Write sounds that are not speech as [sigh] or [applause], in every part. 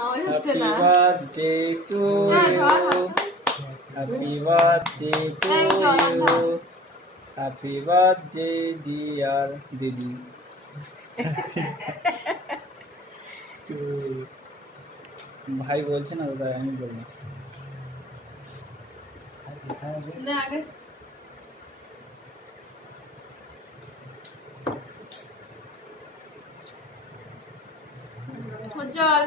Happy birthday to you happy birthday to you happy birthday dear দিদি ভাই বলছে না দাদা আমি বলি না আগে জল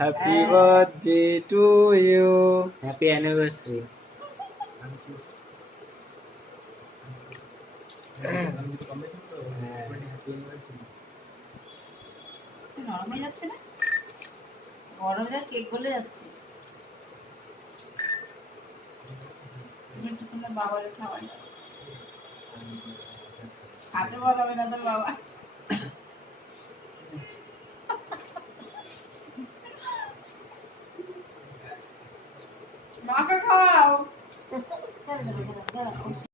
happy birthday to you happy anniversary নরম হয়ে যাচ্ছে না গরমে যা কেক গলে যাচ্ছে তোমার বাবার খাওয়াই খাতে বলা হবে না তোর বাবা Knock a cow. [laughs]